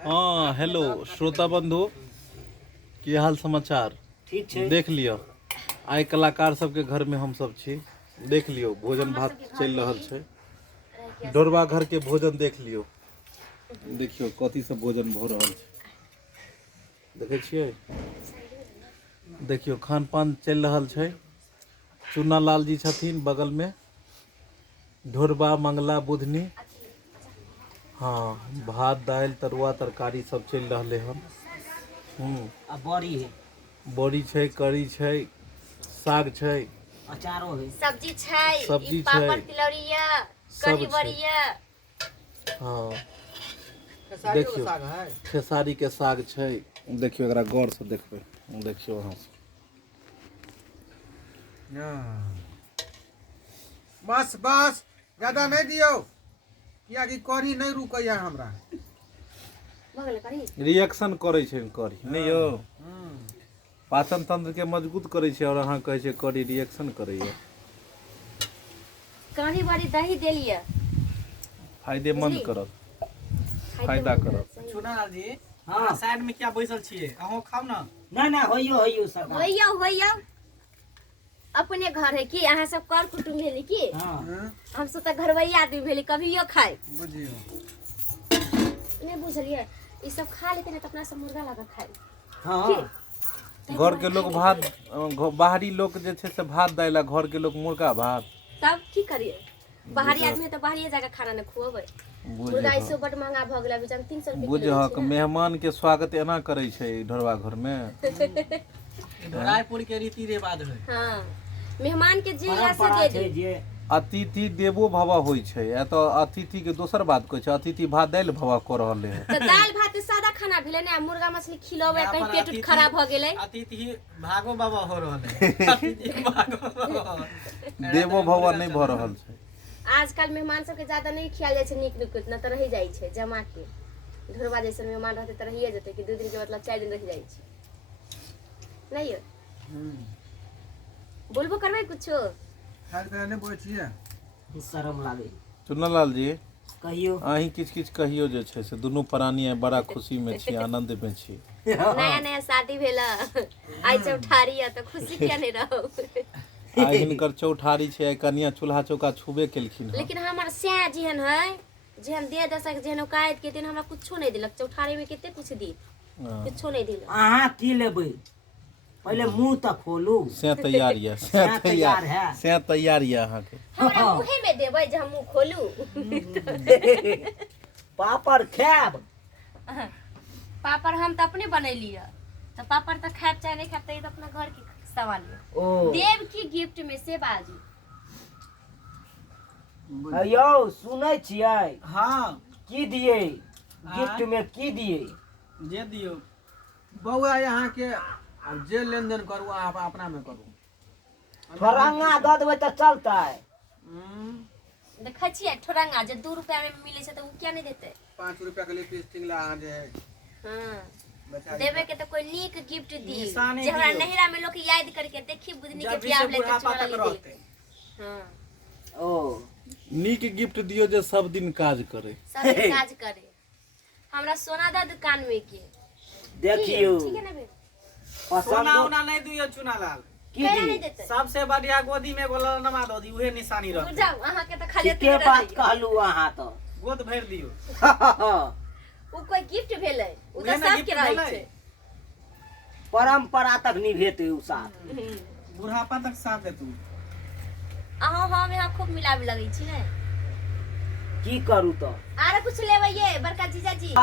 हाँ हेलो श्रोता बंधु की हाल समाचार ठीक है। देख लियो आइ कलाकार सबके घर में हम सब छी। देख लियो भोजन भात चल रहल छै। डोरवा घर के भोजन देख लियो, देखियो कथी सब भोजन भ रहल छै देखे छियै। देखियो खान पान चल रहल छै। चूना लाल जी छथिन बगल में, ढोरबा मंगला बुधनी, हाँ भात दाल तरुआ तरकारी सब चल रहले हन। आ बड़ी है, बड़ी छै, करी छै, साग छै, अचारो है, सब्जी छै, सब्जी ई पापड़ छै, तिलौरिया, सब कढ़ी छै। बड़िया। हाँ देखियो खेसारी के साग छै। देखियो एकरा गौर से देखबै, देखियो अहाँ से। बस बस ज्यादा नहीं दियो किया कि करी नहीं रुकैया हमरा। भगल कढ़ी रिएक्शन करे छै करी नहीं यौ, पाचन तंत्र के मजबूत करे छै और अहाँ कहे छै करी रिएक्शन करैया। कढ़ी बड़ी दही देलिए फायदेमंद करत, फायदा करत। चुना जी हाँ साइड में क्या बैसल छिए अहो खाओ ना। ना होइयो सब होइयो अपने घर है कि अहाँ सब कर कुटुम भेली कि हाँ हम सब त घरवैया आदमी भेली, कभियो खाए बुझियो नहीं बुझलिए। ई सब खा लेते नहीं तो अपना सब मुर्गा लगा खाए। हाँ घर के लोग भात, बाहरी लोग जे छै से भात दाइला, घर के लोग मुर्गा भात। तब की करिए, बाहरी आदमी है तो बाहरी जगह खाना न खुआबे। मुर्गा इसो बड़ महंगा भ गेल, अभी जन 300 रुपए बुझ किलो हक मेहमान के स्वागत एना करे छै ढोरवा घर में। रायपुर के रीति रिवाज है। हाँ मेहमान के जे या से परंपरा दे छै दी। जे अतिथि देवो भव होइ छै। एत अतिथि के दोसर बात कहै छै, अतिथि भात दालि भव क रहले है। तो दाल भात सादा खाना भेले ने, मुर्गा मछली खिलावे कहीं पेट उट खराब भ गेले। अतिथि भागो बाबा हो रहले। अतिथि भागो देवो भव नहीं भ रहल छै। आजकल मेहमान सबके ज्यादा नहीं खियाल जाय छै नीक नीक, न त रहि जाय छै जमा के। ढोरबा जैसे मेहमान रहते त रहिए जेते कि 2 दिन के मतलब 4 दिन रह जाय छै नहीं यो। बोलबो करबै कुछो खाल पे नहीं बोल छिए। शर्म लागे। चुन्नालाल जी कहियो अहीं किछ कहियो जे छै से दुनू प्राणी आइ बड़ा खुशी में छी, आनंद में छी। नया नया शादी भेला आई चौठारी है तो खुशी क्या नहीं रहो। आइ हिनकर चौठारी छै, आइ कनिया चूल्हा चौका छुबे केलखिन हन। लेकिन हमर सैया जेहन है, जेहन दे दशक जेहन औकात के दिन हमरा कुछो नहीं दिलक। चौठारी में केते कुछ दी, कुछो नहीं दिलक। अहाँ की लेबै, पहले मुंह तक खोलू। से तैयार या, से तैयार है। से तैयार या अहाँ के। हमरा मुहे में देबै जे हम मुंह खोलू। पापड़ खाब। पापड़ हम त अपने बनैली है, तो पापड़ त खाब चाहे नहीं खाब, त अपना घर के सवाल है। ओ देव की गिफ्ट में से बाजू। यौ सुनै छियै हां की दिए गिफ्ट में, की दिए जे दियो बउआ यहाँ के अब जे लेन देन करू आप अपना में करू। फरंगा दऽ देबै तऽ चलतै। देखै छियै ठोरंगा जे 2 रुपया में मिले छै त उ क्या नहीं देते। 5 रुपया के लिपस्टिक ला आ जे हाँ बचा देवे के तो कोई नीक गिफ्ट दी निशानी जे हमरा दियो। नहिरा में लोग याद करके देखी बुधनी के जब भी बियाह से लेके बुढ़ापा चोरा तक ले रहते। हां ओ नीक गिफ्ट दियो जे सब दिन काज करे। सब काज करे। हमरा सोना दा दुकान में के देखियो ठीक है ना बे, पसंद सोना उना नहीं दियो चुना लाल। की केना नहीं दी। देते। सबसे बढ़िया गोदी में गोला नमा दो दी, उहे निशानी बुझ रख। जाओ अहाँ के त खाली के बात कहलू अहाँ तो। गोद भर दियो। उ कोई गिफ्ट भेलै, उ उहे त ना सब के गिफ्ट रहै भेलै। छै। परंपरा तक निभेते उ साथ। बुढ़ापा तक साथ दे तू। अहाँ हम यहाँ खूब मिलाबे लगै छी ने। की करू तो। आरो कुछ लेबै ये बड़का जीजा जी।